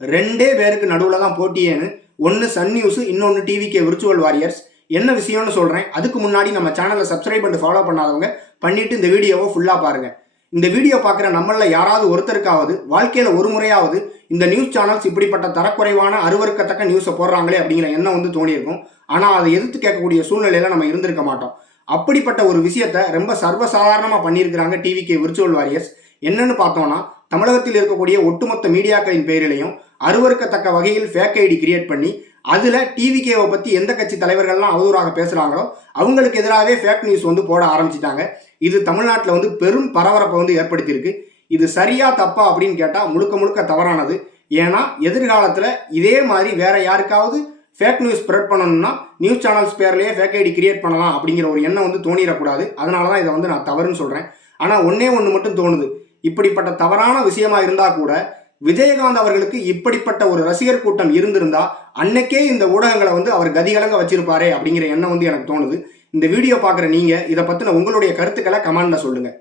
ரெண்டே பேருக்கு நடுவில் தான் போட்டியேன்னு ஒன்று சன் நியூஸ், இன்னொன்று டிவிகே விர்ச்சுவல் வாரியர்ஸ். என்ன விஷயம்னு சொல்கிறேன். அதுக்கு முன்னாடி நம்ம சேனலை சப்ஸ்கிரைப் பண்ணிட்டு ஃபாலோ பண்ணாதவங்க பண்ணிவிட்டு இந்த வீடியோவை ஃபுல்லாக பாருங்கள். இந்த வீடியோ பார்க்குற நம்மளில் யாராவது ஒருத்தருக்காவது வாழ்க்கையில் ஒரு முறையாவது இந்த நியூஸ் சேனல்ஸ் இப்படிப்பட்ட தரக்குறைவான அருவருக்கத்தக்க நியூஸை போடுறாங்களே அப்படிங்கிற எண்ணம் வந்து தோணியிருக்கும். ஆனால் அதை எதிர்த்து கேட்கக்கூடிய சூழ்நிலையில் நம்ம இருந்திருக்க மாட்டோம். அப்படிப்பட்ட ஒரு விஷயத்தை ரொம்ப சர்வசாதாரணமாக பண்ணியிருக்கிறாங்க டிவிகே விர்ச்சுவல் வாரியர்ஸ். என்னன்னு பார்த்தோம்னா, தமிழகத்தில் இருக்கக்கூடிய ஒட்டுமொத்த மீடியாக்களின் பெயரிலையும் அருவருக்கத்தக்க வகையில் ஃபேக் ஐடி கிரியேட் பண்ணி அதில் டிவிகேவை பற்றி எந்த கட்சி தலைவர்கள்லாம் அவதூறாக பேசுகிறாங்களோ அவங்களுக்கு எதிராகவே ஃபேக் நியூஸ் வந்து போட ஆரம்பிச்சிட்டாங்க. இது தமிழ்நாட்டில் வந்து பெரும் பரபரப்பை வந்து ஏற்படுத்தியிருக்கு. இது சரியா தப்பா அப்படின்னு கேட்டால் முழுக்க முழுக்க தவறானது. ஏன்னா எதிர்காலத்தில் இதே மாதிரி வேற யாருக்காவது ஃபேக் நியூஸ் ஸ்ப்ரெட் பண்ணணும்னா நியூஸ் சேனல்ஸ் பேர்லேயே ஃபேக் ஐடி கிரியேட் பண்ணலாம் அப்படிங்கிற ஒரு எண்ணம் வந்து தோணிடக்கூடாது. அதனால தான் இதை வந்து நான் தவறுன்னு சொல்கிறேன். ஆனால் ஒன்றே ஒன்று மட்டும் தோணுது. இப்படிப்பட்ட தவறான விஷயமா இருந்தால் கூட விஜயகாந்த் அவர்களுக்கு இப்படிப்பட்ட ஒரு ரசிகர் கூட்டம் இருந்திருந்தா அன்னைக்கே இந்த ஊடகங்களை வந்து அவர் கதிகலங்க வச்சிருப்பாரே அப்படிங்கிற எண்ணம் வந்து எனக்கு தோணுது. இந்த வீடியோ பார்க்குற நீங்கள் இதை பற்றின உங்களுடைய கருத்துக்களை கமெண்ட்ல சொல்லுங்கள்.